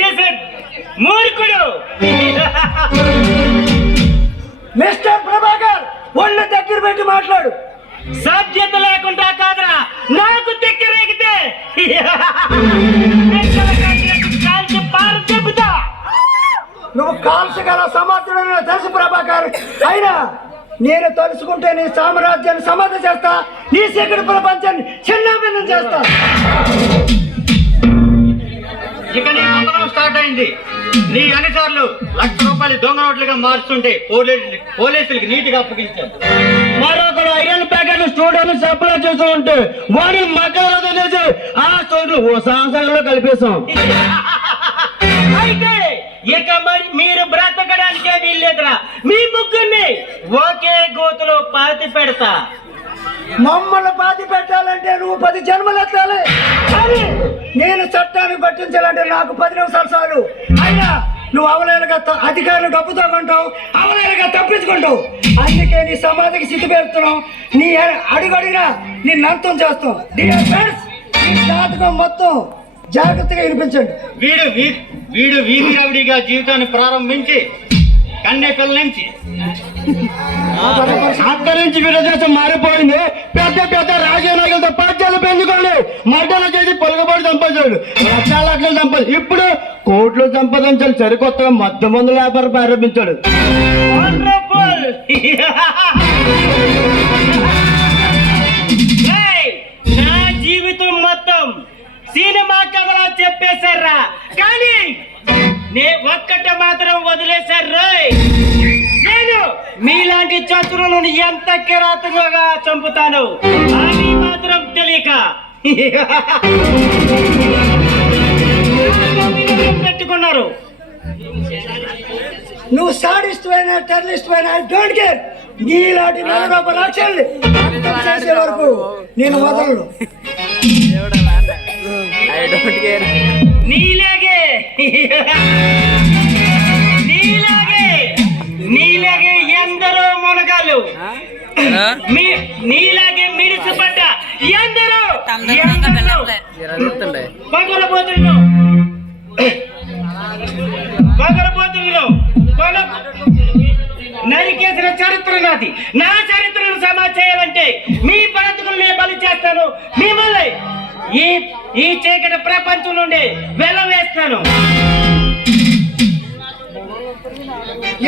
చేసే మూర్ఖుడు. మిస్టర్ ప్రభాకర్, ఒళ్ళు దగ్గర పెట్టి మాట్లాడు. సభ్యత లేకుండా కాదురా నాకు తిక్కరేగితే కాల్చి పారు చెబుతా. నువ్వు కాల్చగల సమర్థుడైన తెలుసు ప్రభాకర్. అయినా నేను తలుచుకుంటే నీ సామ్రాజ్యాన్ని సమాధి చేస్తా, నీ శేఖర ప్రపంచాన్ని చిన్నాభిన్నం చేస్తా. ఇక నీ మంత్రం స్టార్ట్ అయింది. నీ అనుసార్లు ₹1,00,000 దొంగ నోట్లుగా మార్చుంటే పోలీసులకి నీటిగా అప్పగించారు. మరొకరు ఐరన్ ప్యాకెట్లు స్టూడియోని సప్లై చేస్తూ ఉంటే వాడి మకాలో తెలిసి ఆ స్టోర్లు ఓ సంవత్సరంలో కలిపేశాం. అయితే ఇక మరి మీరు బ్రతకడానికే వీల్లేదురా. మీ ముగ్గురిని ఒకే గోతులో పాతి పెడతా. మమ్మల్ని పాతి పెట్టాలంటే నువ్వు 10 జన్మలు ఎత్తాలి. కానీ నేను చట్టాన్ని పట్టించాలంటే నాకు 10 నిమిషాలు చాలు. అయినా నువ్వు అవలేలుగా అధికారులు డబ్బుతో కొంటావు, అవలేలుగా తప్పించుకుంటావు. అందుకే నీ సమాధికి సిద్ధి పెడుతున్నావు. నీ అడుగడిగా నీ నంతం చేస్తాం. డియర్ ఫ్రెండ్స్, ఈ జాతకం మొత్తం జాగ్రత్తగా వినిపించండి. వీడు వీధి రౌడీగా జీవితాన్ని ప్రారంభించి కన్నే పిల్ల నుంచి అక్కడి నుంచి విడదేశం మారిపోయింది. పెద్ద పెద్ద రాజకీయ నాయకులతో పార్టీలు పెంచుకోండి, మర్డన చేసి పొలగబడి సంపాదించాడు, లక్షలు సంపాది. ఇప్పుడు కోట్లు సంపాదించాలి. సరికొత్తగా మధ్య మందుల వ్యాపారం ప్రారంభించాడు. నా జీవితం మొత్తం సినిమా కథలా చెప్పేశారా, కానీ ఒక్కటే మాత్రం వదిలేశారు. నేను మీలాంటి శత్రువులను ఎంత కిరాతకంగా చంపుతాను అది మాత్రం తెలియక పెట్టుకున్నారు. నువ్వు సాడిస్ట్ అయినా టెర్రరిస్ట్ అయినా ఐ డోంట్ కేర్. నీలాంటి ₹1,00,000 చేసే వరకు నేను వదలను. నీలాగే ఎందరో మునగాళ్ళు, నీలాగే మిడిసిపడ్డ ఎందరో పగలబోతుల్లో నరికేసిన చరిత్ర నాది. నా చరిత్రను సమా చేయాలంటే మీ బ్రతుకుల్ని బలి చేస్తాను. మిమ్మల్ని ఈ చీకటి ప్రపంచం నుండి వెళ్ళవేస్తాను.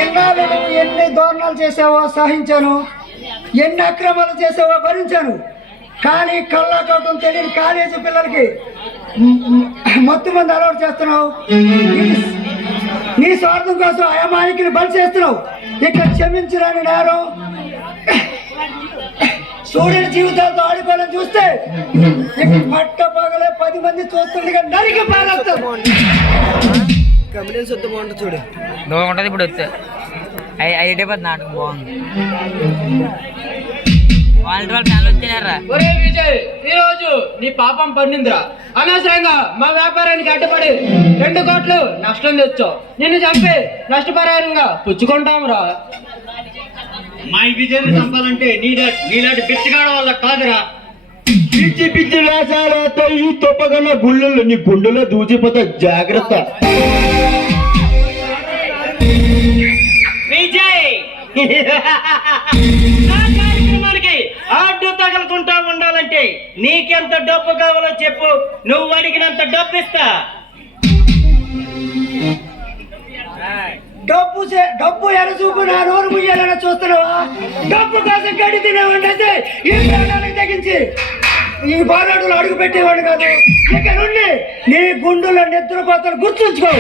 ఎన్నాళ్ళు నువ్వు ఎన్ని దోరణాలు చేసావో సహించాను, ఎన్ని అక్రమాలు చేసావో భరించాను. కానీ కళ్ళకవటం తెలియని కాలేజీ పిల్లలకి మత్తు మంది అలవాటు చేస్తున్నావు. నీ స్వార్థం కోసం అమాయకుని బలి చేస్తున్నావు. ఇక క్షమించరాని నేరం. సూర్యుని జీవితాలతో ఆడుకోవాలని చూస్తే పట్ట పగలే 10 మంది చూస్తుండగా నరికి పారేస్తారు. చూడు బాగుంటది. ఇప్పుడు వస్తే అయితే నాటకం బాగుంది. వాళ్ళ ఫ్యాన్లు వచ్చినారా. ఒరే విజయ్, ఈ రోజు నీ పాపం పండిందిరా. అనవసరంగా మా వ్యాపారానికి అడ్డుపడి 2 కోట్లు నష్టం తెచ్చావు. నిన్ను చంపి నష్టపరిహారంగా పుచ్చుకుంటాం రా. మా విజయాన్ని చంపాలంటే నీలాంటి బిచ్చగాడ వల్ల కాదురా. పిచ్చి పిచ్చి వేసాలతో ఈ తొప్పగన్న గుళ్ళు నీ గుండెలో దూచిపోతా. జాగ్రత్త. విజయ్, నా కార్యక్రమానికి అడ్డు తగలకుండా ఉండాలంటే నీకెంత డబ్బు కావాలో చెప్పు. నువ్వు అడిగినంత డబ్బు ఇస్తా. డబ్బు ఎరచూపు నా నోరు ముయ్యాలని చూస్తున్నావా? డబ్బు కోసం గడి తినేవాడిని అయితే ఈ ప్రాణాలకు తగ్గించి ఈ బారాడులు అడుగు పెట్టేవాడు కాదు. ఇక నుండి నీ గుండెలో నిద్రపోతాను, గుర్తుంచుకో.